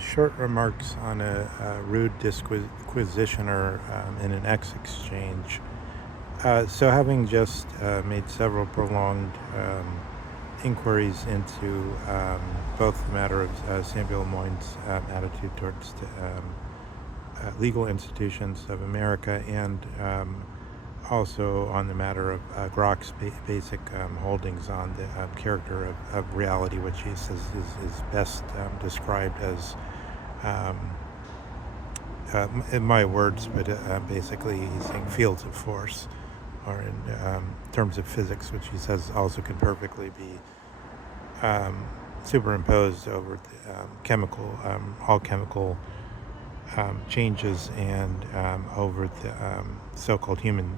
Short remarks on a rude disquisitioner in an X exchange. So, having just made several prolonged inquiries into both the matter of Samuel Moyne's attitude towards legal institutions of America and also on the matter of Grok's basic holdings on the character of reality, which he says is best described as, in my words, but basically he's saying fields of force, or in terms of physics, which he says also can perfectly be superimposed over the all chemical changes and over the so-called human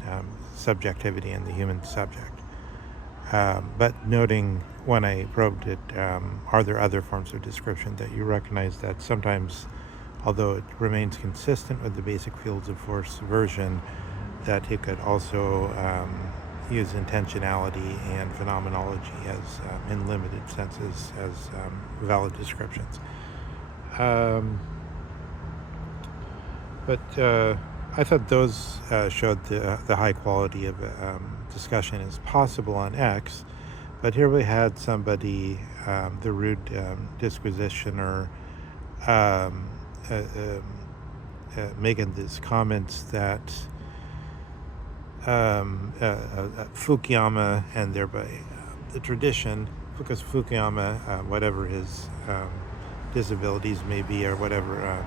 subjectivity and the human subject. But noting when I probed it, are there other forms of description that you recognize that sometimes, although it remains consistent with the basic fields of force version, that he could also use intentionality and phenomenology as, in limited senses, as valid descriptions. But I thought those showed the high quality of discussion is possible on X. But here we had somebody, the rude disquisitioner, making these comments that Fukyuama and thereby the tradition, because Fukyuama, whatever his disabilities may be or whatever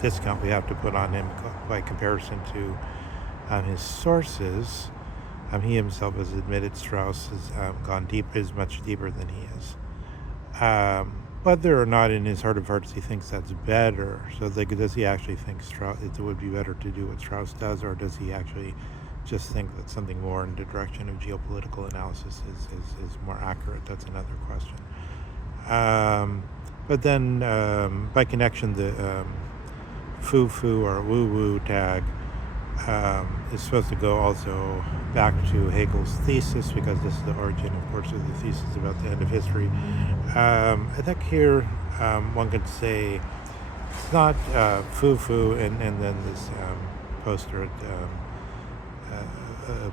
discount we have to put on him by comparison to his sources, he himself has admitted Strauss has gone deep, is much deeper than he is. Whether or not in his heart of hearts he thinks that's better, so does he actually think Strauss, it would be better to do what Strauss does, or does he actually just think that something more in the direction of geopolitical analysis is more accurate? That's another question. But then by connection, the foo-foo or woo-woo tag is supposed to go also back to Hegel's thesis, because this is the origin, of course, of the thesis about the end of history. I think here one could say it's not foo-foo, and then this poster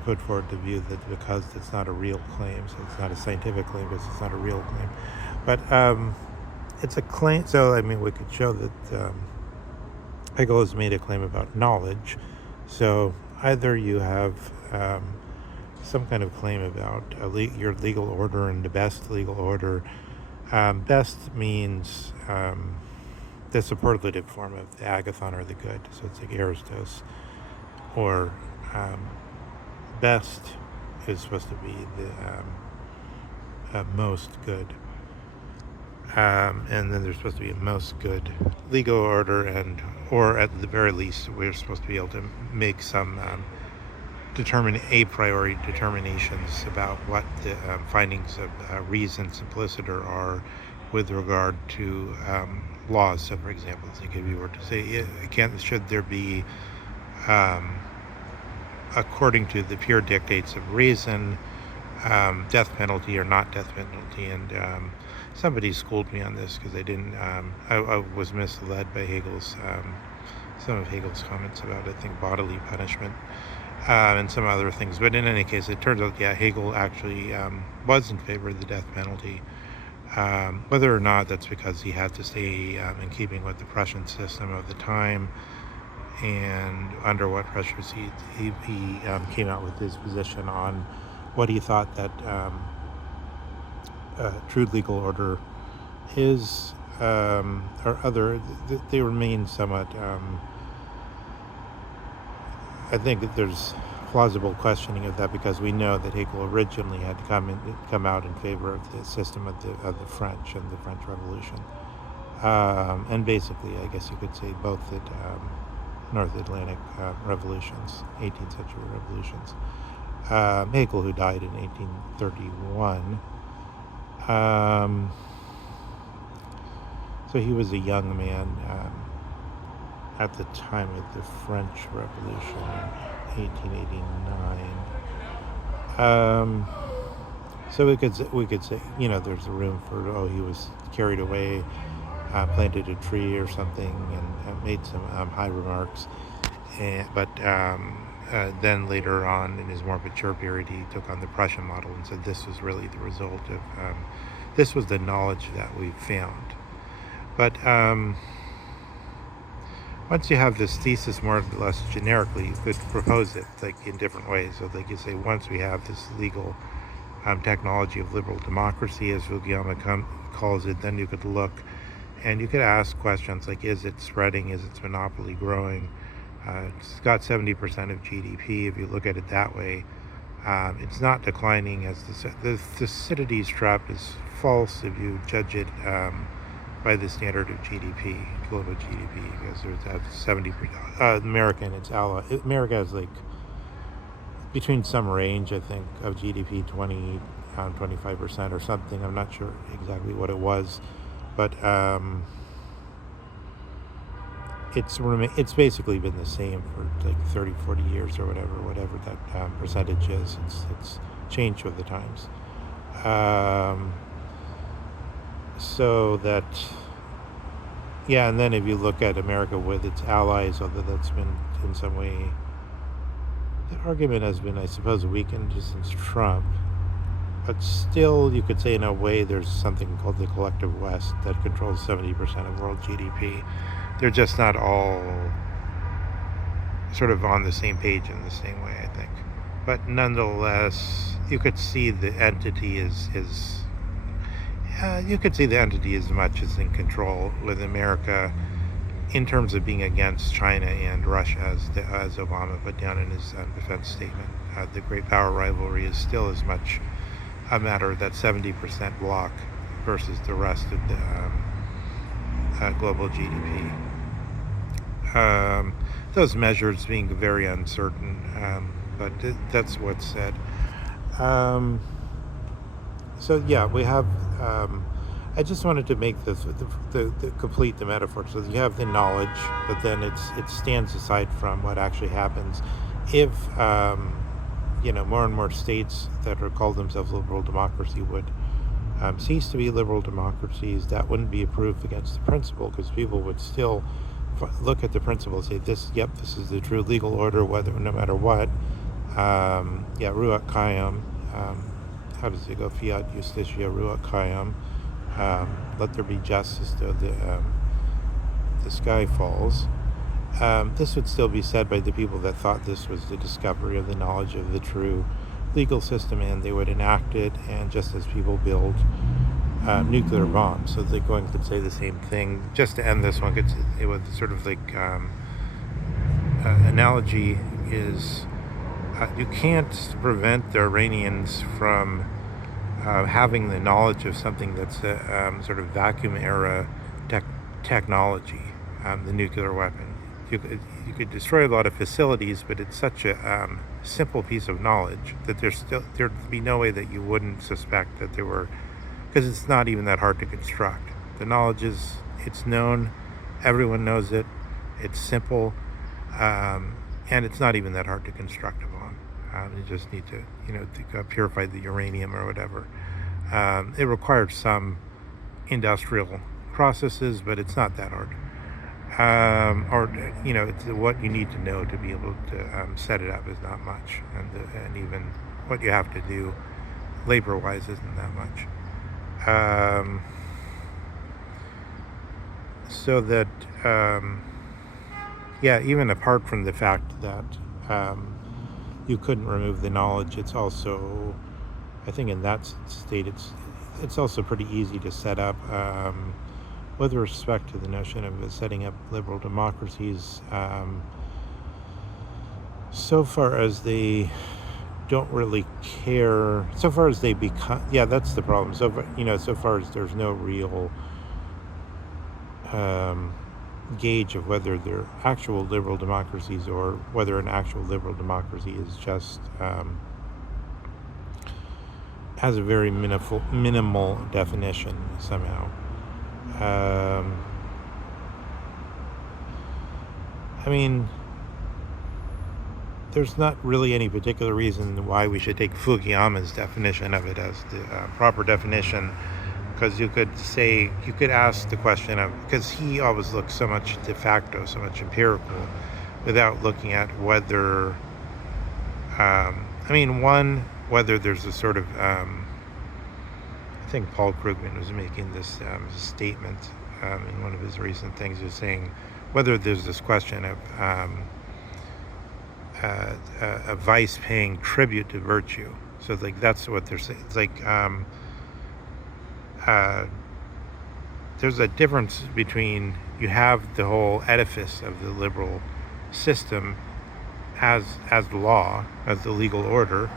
put forward the view that because it's not a real claim, so it's not a scientific claim, because it's not a real claim. But it's a claim, so I mean, we could show that Hegel has made a claim about knowledge. So either you have some kind of claim about your legal order and the best legal order. Best means the superlative form of the agathon, or the good. So it's like Aristos. Or best is supposed to be the most good. And then there's supposed to be a most good legal order, or at the very least, we're supposed to be able to make some a priori determinations about what the findings of reason simpliciter are with regard to laws. So, for example, like if you were to say, should there be, according to the pure dictates of reason, death penalty or not death penalty? And somebody schooled me on this because I didn't. I was misled by some of Hegel's comments about, I think, bodily punishment and some other things. But in any case, it turns out, Hegel actually was in favor of the death penalty. Whether or not that's because he had to stay in keeping with the Prussian system of the time, and under what pressures he came out with his position on what he thought that true legal order is, or other, they remain somewhat, I think that there's plausible questioning of that, because we know that Hegel originally had come out in favor of the system of the French and the French Revolution, and basically, I guess you could say both the North Atlantic revolutions, 18th century revolutions. Hegel, who died in 1831, so he was a young man at the time of the French Revolution in 1889. So we could say, there's a room for, he was carried away planted a tree or something and made some high remarks. But then later on, in his more mature period, he took on the Prussian model and said this was really the result of, this was the knowledge that we found. But once you have this thesis more or less generically, you could propose it like in different ways. So like you say, once we have this legal technology of liberal democracy, as Fukyuama calls it, then you could look and you could ask questions like, is it spreading? Is its monopoly growing? It's got 70% of GDP. If you look at it that way, it's not declining. As the Thucydides trap is false if you judge it by the standard of GDP, global GDP, because there's 70%. America and its ally. America has like between some range, I think, of GDP, 25% or something. I'm not sure exactly what it was, but it's basically been the same for like 30, 40 years or whatever that percentage is. It's changed with the times. So that, yeah, and then if you look at America with its allies, although that's been in some way, that argument has been, I suppose, weakened since Trump. But still, you could say in a way there's something called the collective West that controls 70% of world GDP. They're just not all sort of on the same page in the same way, I think. But nonetheless, you could see the entity you could see the entity as much as in control with America in terms of being against China and Russia, as Obama put down in his defense statement. The great power rivalry is still as much a matter of that 70% block versus the rest of the global GDP. Those measures being very uncertain, but that's what's said. So yeah, we have. I just wanted to make this the complete the metaphor. So you have the knowledge, but then it stands aside from what actually happens. If more and more states that are called themselves liberal democracy would cease to be liberal democracies, that wouldn't be a proof against the principle, because people would still look at the principle and say, this is the true legal order, no matter what. Ruach Kayam. How does it go? Fiat Justitia Ruach Kayam. Let there be justice, though the sky falls. This would still be said by the people that thought this was the discovery of the knowledge of the true legal system, and they would enact it. And just as people build nuclear bombs, so the going could say the same thing. Just to end this one, it was sort of like analogy is you can't prevent the Iranians from having the knowledge of something that's a sort of vacuum era technology, the nuclear weapon. You could destroy a lot of facilities, but it's such a simple piece of knowledge that there'd be no way that you wouldn't suspect that there were, because it's not even that hard to construct. The knowledge it's known, everyone knows it, it's simple, and it's not even that hard to construct upon. You just need to purify the uranium or whatever. It requires some industrial processes, but it's not that hard. It's what you need to know to be able to set it up is not much, and even what you have to do labor-wise isn't that much. So that, even apart from the fact that you couldn't remove the knowledge, it's also, I think in that state, it's also pretty easy to set up. With respect to the notion of setting up liberal democracies, so far as they don't really care, so far as they become, that's the problem. So far as there's no real gauge of whether they're actual liberal democracies or whether an actual liberal democracy is just has a very minimal definition somehow. There's not really any particular reason why we should take Fukyuama's definition of it as the proper definition, because you could ask the question of, because he always looks so much de facto, so much empirical, without looking at whether, whether there's a sort of, I think Paul Krugman was making this statement in one of his recent things. He was saying whether there's this question of a vice paying tribute to virtue. So like that's what they're saying. It's like there's a difference between, you have the whole edifice of the liberal system as the law, as the legal order.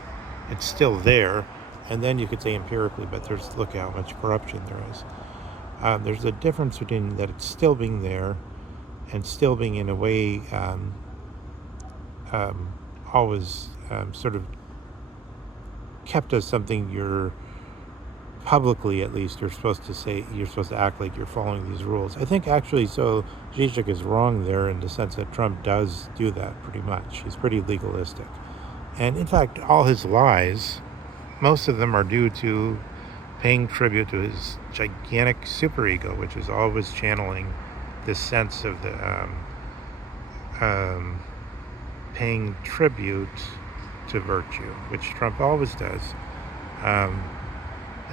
It's still there, and then you could say empirically, but look how much corruption there is. There's a difference between that it's still being there and still being in a way always sort of kept as something you're publicly, at least, you're supposed to act like you're following these rules. I think actually, so Zizek is wrong there in the sense that Trump does do that pretty much. He's pretty legalistic. And in fact, all his lies, most of them are due to paying tribute to his gigantic superego, which is always channeling this sense of the paying tribute to virtue, which Trump always does,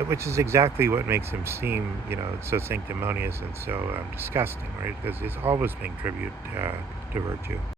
which is exactly what makes him seem, so sanctimonious and so disgusting, right? Because he's always paying tribute to virtue.